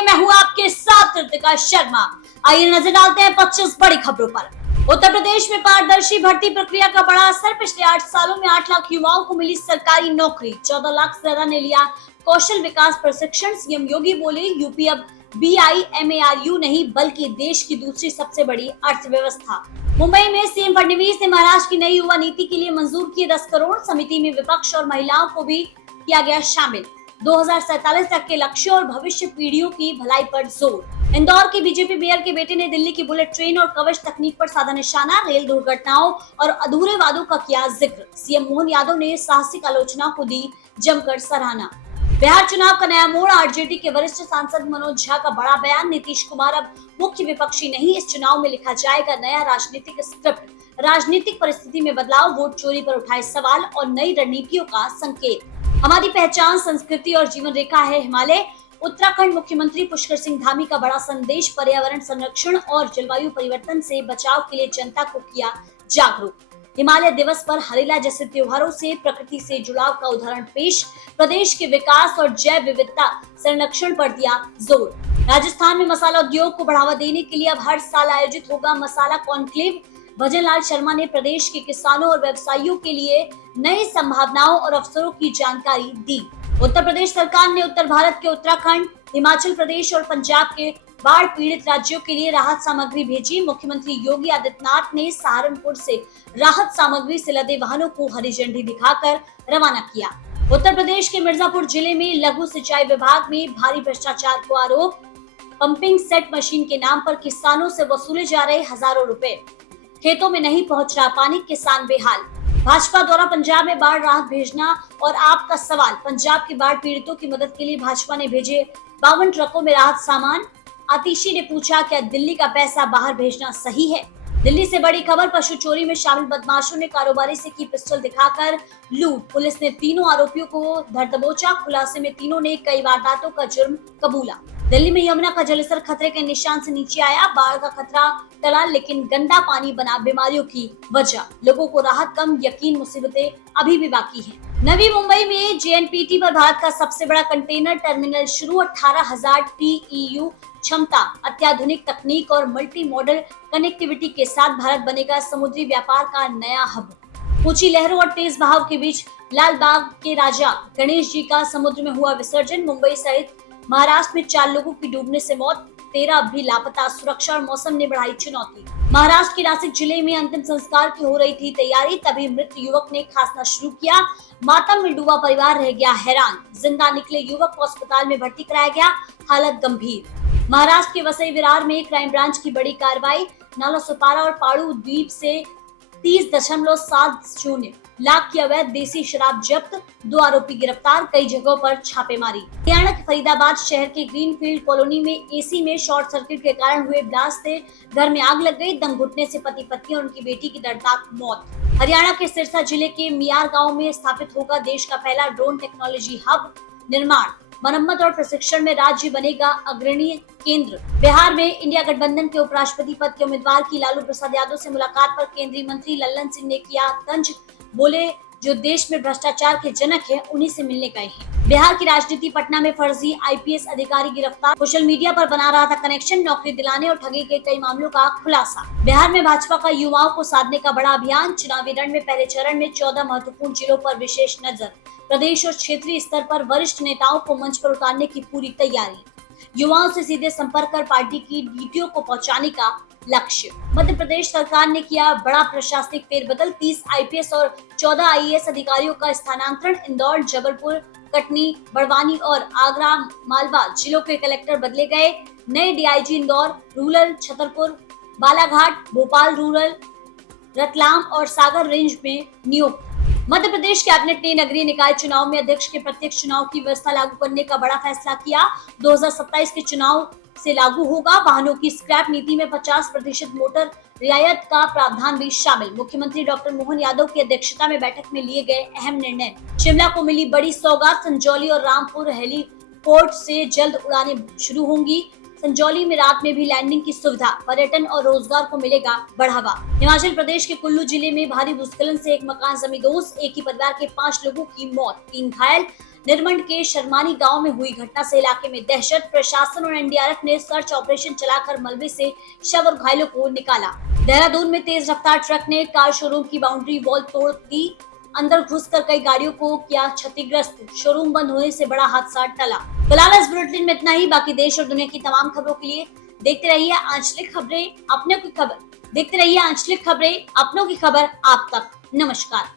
नमस्ते, मैं हूँ आपके साथ ऋतिका शर्मा। आइए नजर डालते हैं 25 बड़ी खबरों पर। उत्तर प्रदेश में पारदर्शी भर्ती प्रक्रिया का बड़ा असर। पिछले 8 सालों में 8 लाख युवाओं को मिली सरकारी नौकरी। 14 लाख से ज्यादा ने लिया कौशल विकास प्रशिक्षण। सीएम योगी बोले, यूपी अब BIMARU नहीं बल्कि देश की दूसरी सबसे बड़ी अर्थव्यवस्था। मुंबई में सीएम फडणवीस ने महाराष्ट्र की नई युवा नीति के लिए मंजूर किए 10 करोड़। समिति में विपक्ष और महिलाओं को भी किया गया शामिल। 2047 तक के लक्ष्य और भविष्य पीढ़ियों की भलाई पर जोर। इंदौर के बीजेपी मेयर के बेटे ने दिल्ली की बुलेट ट्रेन और कवच तकनीक पर साधा निशाना। रेल दुर्घटनाओं और अधूरे वादों का किया जिक्र। सीएम मोहन यादव ने साहसिक आलोचना को दी जमकर सराहना। बिहार चुनाव का नया मोड़। आरजेडी के वरिष्ठ सांसद मनोज झा का बड़ा बयान। नीतीश कुमार अब मुख्य विपक्षी नहीं, इस चुनाव में लिखा जाएगा नया राजनीतिक स्क्रिप्ट। राजनीतिक परिस्थिति में बदलाव, वोट चोरी पर उठाए सवाल और नई रणनीतियों का संकेत। हमारी पहचान, संस्कृति और जीवन रेखा है हिमालय। उत्तराखंड मुख्यमंत्री पुष्कर सिंह धामी का बड़ा संदेश। पर्यावरण संरक्षण और जलवायु परिवर्तन से बचाव के लिए जनता को किया जागरूक। हिमालय दिवस पर हरेला जैसे त्योहारों से प्रकृति से जुड़ाव का उदाहरण पेश। प्रदेश के विकास और जैव विविधता संरक्षण पर दिया जोर। राजस्थान में मसाला उद्योग को बढ़ावा देने के लिए अब हर साल आयोजित होगा मसाला कॉन्क्लेव। भजन लाल शर्मा ने प्रदेश के किसानों और व्यवसायियों के लिए नई संभावनाओं और अवसरों की जानकारी दी। उत्तर प्रदेश सरकार ने उत्तर भारत के उत्तराखंड, हिमाचल प्रदेश और पंजाब के बाढ़ पीड़ित राज्यों के लिए राहत सामग्री भेजी। मुख्यमंत्री योगी आदित्यनाथ ने सहारनपुर से राहत सामग्री से लदे वाहनों को हरी झंडी दिखाकर रवाना किया। उत्तर प्रदेश के मिर्जापुर जिले में लघु सिंचाई विभाग में भारी भ्रष्टाचार को आरोप। पंपिंग सेट मशीन के नाम पर किसानों से वसूले जा रहे हजारों रुपए। खेतों में नहीं पहुंच रहा पानी, किसान बेहाल। भाजपा द्वारा पंजाब में बाढ़ राहत भेजना और आपका सवाल। पंजाब के बाढ़ पीड़ितों की मदद के लिए भाजपा ने भेजे 52 ट्रकों में राहत सामान। आतिशी ने पूछा, क्या दिल्ली का पैसा बाहर भेजना सही है? दिल्ली से बड़ी खबर। पशु चोरी में शामिल बदमाशों ने कारोबारी से की पिस्टल दिखाकर लूट। पुलिस ने तीनों आरोपियों को धर दबोचा। खुलासे में तीनों ने कई वारदातों का जुर्म कबूला। दिल्ली में यमुना का जलस्तर खतरे के निशान से नीचे आया। बाढ़ का खतरा टला, लेकिन गंदा पानी बना बीमारियों की वजह। लोगों को राहत कम, यकीन मुसीबतें अभी भी बाकी हैं। नवी मुंबई में JNPT पर भारत का सबसे बड़ा कंटेनर टर्मिनल शुरू। 18,000 TEU क्षमता, अत्याधुनिक तकनीक और मल्टी मॉडल कनेक्टिविटी के साथ भारत बनेगा समुद्री व्यापार का नया हब। ऊंची लहरों और तेज बहाव के बीच लाल बाग के राजा गणेश जी का समुद्र में हुआ विसर्जन। मुंबई सहित महाराष्ट्र में 4 लोगों की डूबने से मौत, 13 अब भी लापता। सुरक्षा और मौसम ने बढ़ाई चुनौती। महाराष्ट्र के नासिक जिले में अंतिम संस्कार की हो रही थी तैयारी, तभी मृत युवक ने खांसना शुरू किया। मातम में डूबा परिवार रह गया हैरान। जिंदा निकले युवक को अस्पताल में भर्ती कराया गया, हालत गंभीर। महाराष्ट्र के वसई विरार में क्राइम ब्रांच की बड़ी कार्रवाई। नाला सुपारा और पाड़ू द्वीप से 30.70 लाख की अवैध देसी शराब जब्त। 2 आरोपी गिरफ्तार, कई जगहों पर छापेमारी। हरियाणा के फरीदाबाद शहर के ग्रीनफील्ड कॉलोनी में AC में शॉर्ट सर्किट के कारण हुए ब्लास्ट से घर में आग लग गई। दम घुटने से पति पत्नी और उनकी बेटी की दर्दनाक मौत। हरियाणा के सिरसा जिले के मियार गांव में स्थापित होगा देश का पहला ड्रोन टेक्नोलॉजी हब। निर्माण, मरम्मत और प्रशिक्षण में राज्य बनेगा अग्रणी केंद्र। बिहार में इंडिया गठबंधन के उपराष्ट्रपति पद के उम्मीदवार की लालू प्रसाद यादव से मुलाकात पर केंद्रीय मंत्री लल्लन सिंह ने किया तंज। बोले, जो देश में भ्रष्टाचार के जनक है उन्हीं से मिलने गए हैं। बिहार की राजनीति। पटना में फर्जी IPS अधिकारी गिरफ्तार। सोशल मीडिया पर बना रहा था कनेक्शन, नौकरी दिलाने और ठगी के कई मामलों का खुलासा। बिहार में भाजपा का युवाओं को साधने का बड़ा अभियान। चुनावी रण में पहले चरण में 14 महत्वपूर्ण जिलों पर विशेष नजर। प्रदेश और क्षेत्रीय स्तर पर वरिष्ठ नेताओं को मंच पर उतारने की पूरी तैयारी। युवाओं से सीधे संपर्क कर पार्टी की नीतियों को पहुंचाने का लक्ष्य। मध्य प्रदेश सरकार ने किया बड़ा प्रशासनिक फेरबदल। 30 IPS और 14 IAS अधिकारियों का स्थानांतरण। इंदौर, जबलपुर, कटनी, बड़वानी और आगरा मालवा जिलों के कलेक्टर बदले गए। नए DIG Indore rural, Chhatarpur, Balaghat, Bhopal rural, Ratlam और सागर रेंज में नियुक्त। मध्य प्रदेश कैबिनेट ने नगरीय निकाय चुनाव में अध्यक्ष के प्रत्यक्ष चुनाव की व्यवस्था लागू करने का बड़ा फैसला किया। 2027 के चुनाव से लागू होगा। वाहनों की स्क्रैप नीति में 50% मोटर रियायत का प्रावधान भी शामिल। मुख्यमंत्री डॉक्टर मोहन यादव की अध्यक्षता में बैठक में लिए गए अहम निर्णय। शिमला को मिली बड़ी सौगात। संजौली और रामपुर हेलीपोर्ट से जल्द उड़ानें शुरू होंगी। संजौली में रात में भी लैंडिंग की सुविधा। पर्यटन और रोजगार को मिलेगा बढ़ावा। हिमाचल प्रदेश के कुल्लू जिले में भारी भूस्खलन से एक मकान जमींदोज। एक ही परिवार के 5 लोगों की मौत, 3 घायल। निरमंड के शर्मानी गांव में हुई घटना से इलाके में दहशत। प्रशासन और एनडीआरएफ ने सर्च ऑपरेशन चलाकर मलबे से शव और घायलों को निकाला। देहरादून में तेज रफ्तार ट्रक ने कार शोरूम की बाउंड्री वॉल तोड़ दी। अंदर घुसकर कई गाड़ियों को किया क्षतिग्रस्त। शोरूम बंद होने से बड़ा हादसा टला। फिलहाल इस बुलेटिन में इतना ही। बाकी देश और दुनिया की तमाम खबरों के लिए देखते रहिए आंचलिक खबरें, अपनों की खबर। देखते रहिए आंचलिक खबरें, अपनों की खबर आप तक। नमस्कार।